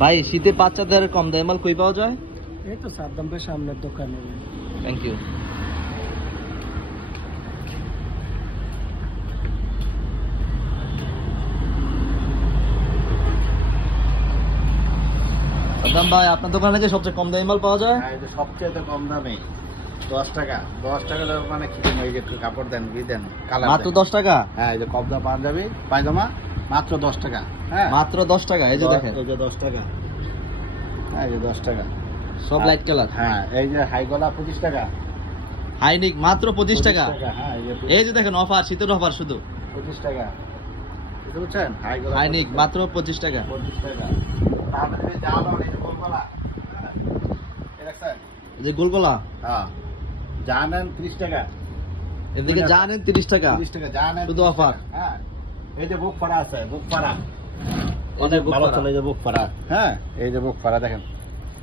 ভাই শীতে বাচ্চাদের কম দামে মাল কই পাওয়া যায়? এই তো সাদ্দাম ভাই সামনের দোকানে। Thank you. সাদ্দাম ভাই আপনার দোকানে কি সবচেয়ে কম দামে মাল পাওয়া যায়? হ্যাঁ, এই যে সবচেয়ে তো কম দামে 10 টাকা। 10 টাকা মানে কি এই যে কাপড় দেন কি দেন কালার মাত্র 10 টাকা? হ্যাঁ, এই যে কবদা পাঞ্জাবি পায়জামা মাত্র 10 টাকা। হ্যাঁ, মাত্র 10 টাকা। এই যে দেখেন, এই যে 10 টাকা। হ্যাঁ, এই যে 10 টাকা সব লাইট কালার। হ্যাঁ, এই যে হাই গলা 25 টাকা। হাইনিক মাত্র 25 টাকা। হ্যাঁ, এই যে দেখেন অফার, শীতের অফার শুধু 25 টাকা। বুঝছেন? হাই গলা হাইনিক মাত্র 25 টাকা। 25 টাকা। তারপরে জানো এই যে গোলগলা। এই দেখছেন? এই যে গোলগলা, হ্যাঁ, জানেন 30 টাকা। এদিকে জানেন 30 টাকা। 30 টাকা জানেন শুধু অফার। হ্যাঁ, এই যে বুক ফাড়া আছে, বুক ফাড়া অনেক ভালো চলে, এই যে বুক ফাড়া। হ্যাঁ, এই যে বুক ফাড়া দেখেন।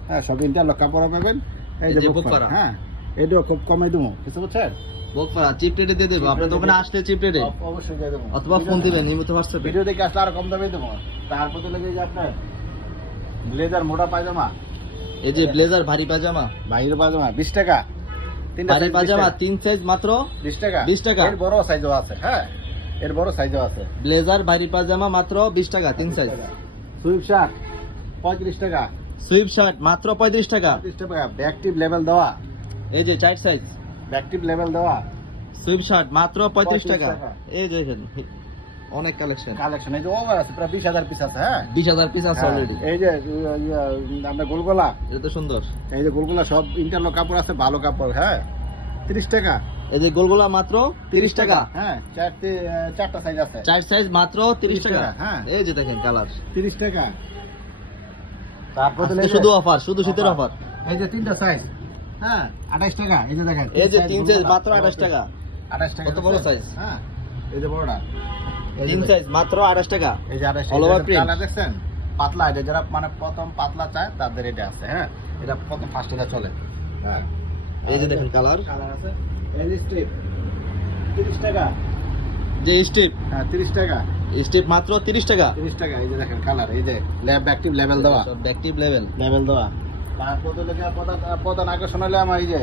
হ্যাঁ, সব ইন্টারলক কাপড় পাবেন। এই যে বুক ফাড়া। হ্যাঁ, এইটাও খুব কমে দেবো, কিছু বুঝছেন? বকফারা চিপ রেটে দিয়ে দেবো। আপনার দোকানে আসলে চিপ রেটে অবশ্যই দিয়ে দেবো, অথবা ফোন দিবেন নিয়মিত হোয়াটসঅ্যাপে। ভিডিও দেখে আসলে আরো কম দামে দেবো। তারপর তো লেগে যে আপনার ব্লেজার মোটা পায়জামা, এই যে ব্লেজার ভারী পাজামা, বাইরের পায়জামা 20 টাকা। ভারী পাজামা 3 সাইজ মাত্র 20 টাকা। 20 টাকা। এর বড় সাইজও আছে। হ্যাঁ, এর বড় সাইজও আছে। ব্লেজার ভারী পাজামা মাত্র 20 টাকা 3 সাইজ। সুইপ শার্ট 35 টাকা। সুইপ শার্ট মাত্র 35 টাকা। 35 টাকা। ব্যাকটিভ লেভেল দেওয়া, এই যে 4 সাইজ ব্যাকটিভ লেভেল দেওয়া সুইপ শার্ট মাত্র 35 টাকা। 35 টাকা। এই যে দেখেন অনেক কালেকশন, কালেকশন। এই যে ওভার আছে, প্রায় 20,000 পিস আছে। হ্যাঁ, 20,000 পিস আছে হ্যাঁ, অলরেডি। এই যে আমরা গোলগলা, এটা তো সুন্দর। এই যে গোলগলা সব ইন্টারলক কাপড় আছে, ভালো কাপড়। হ্যাঁ, 30 টাকা। এই যে গোলগোলা মাত্র 30 টাকা। হ্যাঁ, চারটা সাইজ আছে। 4 সাইজ মাত্র 30 টাকা। হ্যাঁ, এই যে দেখেন কালার 30 টাকা। তারপর শুধু অফার, শুধু শীতের অফার। এই যে তিনটা সাইজ। হ্যাঁ, 28 টাকা। এই যে দেখেন, এই যে 3 সাইজ মাত্র 28 টাকা। 28 টাকা। কত বড় সাইজ? হ্যাঁ, এই যে বড়টা 3 সাইজ মাত্র 28 টাকা। এই যে 28 All over print। কালার দেখছেন? পাতলা, এটা যারা মানে প্রথম পাতলা চায় তাদের এটা আছে। হ্যাঁ, এটা প্রথম ফার্স্ট এটা চলে। হ্যাঁ, এই যে দেখেন কালার কালার আছে। এই যে স্ট্রিপ 30 টাকা। যে স্টেপ, হ্যাঁ, 30 টাকা। স্টেপ মাত্র 30 টাকা। 30 টাকা। এই যে দেখেন কালার, এই যে ল্যাব অ্যাক্টিভ লেভেল দেওয়া, অ্যাক্টিভ লেভেল দেওয়া। তারপর তো লেগে প্রধান আকর্ষণ হলে আমার এই যে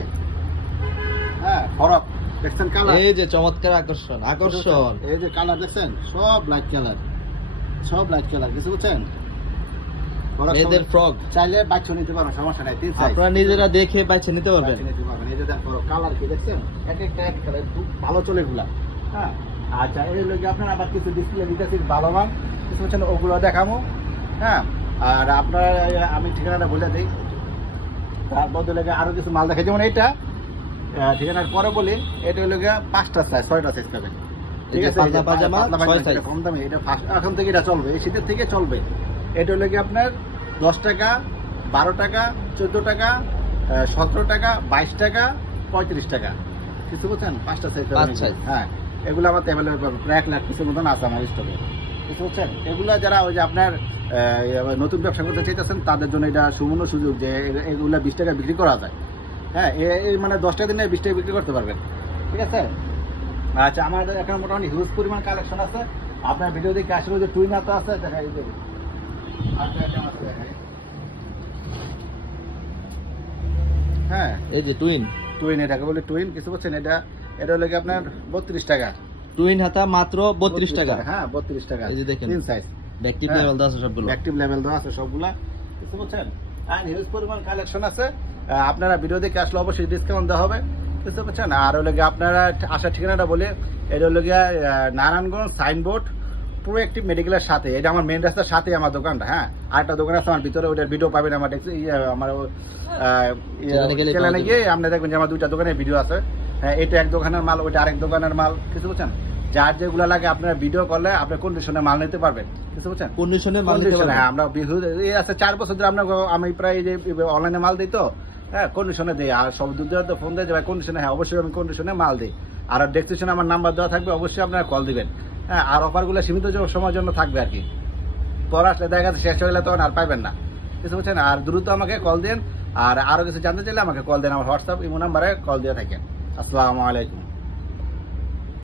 হ্যাঁ ফরক দেখছেন কালার, এই যে চমৎকার আকর্ষণ। এই যে কালার দেখছেন, সব লাইট কালার, সব লাইট কালার। কিছু বুঝছেন? মেয়েদের ফ্রক চাইলে বাচ্চা নিতে পারবেন, সমস্যা নাই। 3 সাইজ আপনারা নিজেরা দেখে বাইছে নিতে পারবেন। এই যে দেখো কালার কি দেখছেন, এক কালার খুব ভালো চলে এগুলা। হ্যাঁ, আচ্ছা, এই লোকে আপনার আবার কিছু ডিসপ্লে দিতেছি ভালো মান, কিছু বুঝছেন, ওগুলো দেখাবো। হ্যাঁ, আর আপনার আমি ঠিকানাটা বলে দিই। তার বদলে আরো কিছু মাল দেখে, যেমন এইটা ঠিকানার পরে বলি, এটা হলো 5টা সাইজ, 6টা সাইজ পাবেন। ঠিক আছে, পাজামা 6 সাইজ কম দামে। এটা এখন থেকে এটা চলবে, এই শীতের থেকে চলবে। এটা হলো আপনার 10 টাকা, 12 টাকা, 14 টাকা, 17 টাকা, 22 টাকা, 35 টাকা। কিছু বুঝছেন? 5টা সাইজ। হ্যাঁ, এগুলো আমার অ্যাভেলেবল পাবেন, প্রায় 1 লাখ কিছু মতন আছে আমার স্টকে। কিছু বুঝছেন? এগুলো যারা ওই যে আপনার নতুন ব্যবসা করতে চাইতেছেন তাদের জন্য এটা সুবর্ণ সুযোগ যে এগুলো 20 টাকা বিক্রি করা যায়। হ্যাঁ, এই মানে 10টা দিনে 20 টাকা বিক্রি করতে পারবেন। ঠিক আছে? আচ্ছা, আমার এখন মোটামুটি হিউজ পরিমাণ কালেকশন আছে। আপনার ভিডিও দেখে আসলে যে টুইন তো আছে, দেখাই দেবে। হ্যাঁ, এই যে টুইন, এটাকে বলে টুইন। কিছু বলছেন? এটা হলো আপনার 32 টাকা। টুইন হাতা মাত্র 32 টাকা। হ্যাঁ, 32 টাকা। এই যে দেখেন 3 সাইজ, অ্যাক্টিভ লেভেল দেওয়া আছে সবগুলো। অ্যাক্টিভ লেভেল দেওয়া আছে সবগুলা। কিছু বলছেন? আর হিউজ পরিমাণ কালেকশন আছে। আপনারা ভিডিও দেখে আসলে অবশ্যই ডিসকাউন্ট দেওয়া হবে। বুঝতে পারছেন? আর হলো আপনারা আসার ঠিকানাটা বলে, এটা হলো নারায়ণগঞ্জ সাইনবোর্ড পুরো অ্যাক্টিভ মেডিকেলের সাথে। এটা আমার মেইন রাস্তার সাথে আমার দোকানটা। হ্যাঁ, আরেকটা দোকান আছে আমার ভিতরে, ওটার ভিডিও পাবেন আমার আমার চ্যানেলে গিয়ে আপনি দেখবেন যে আমার 2টা দোকানের ভিডিও আছে। হ্যাঁ, এটা এক দোকানের মাল, ওইটা আরেক দোকানের মাল। কিছু বুঝছেন? যার যেগুলো লাগে আপনারা ভিডিও করলে আপনি কন্ডিশনে মাল নিতে পারবেন। কিছু বুঝছেন? কন্ডিশনে মাল নিতে পারবেন। হ্যাঁ, আমরা আছে 4 বছর ধরে আমি প্রায় যে অনলাইনে মাল দিই তো। হ্যাঁ, কন্ডিশনে দিই। আর সব দূর দূরান্ত ফোন দিয়ে যাবে কন্ডিশনে। হ্যাঁ, অবশ্যই আমি কন্ডিশনে মাল দিই। আর ডেসক্রিপশনে আমার নাম্বার দেওয়া থাকবে, অবশ্যই আপনারা কল দিবেন। হ্যাঁ, আর অফারগুলো সীমিত সময়ের জন্য থাকবে আর কি। পর আসলে দেখা যাচ্ছে শেষ হয়ে গেলে তখন আর পাইবেন না। কিছু বুঝছেন? আর দ্রুত আমাকে কল দেন। আর আরো কিছু জানতে চাইলে আমাকে কল দেন, আমার হোয়াটসঅ্যাপ ইমো নাম্বারে কল দিয়ে থাকেন। আসসালামু আলাইকুম।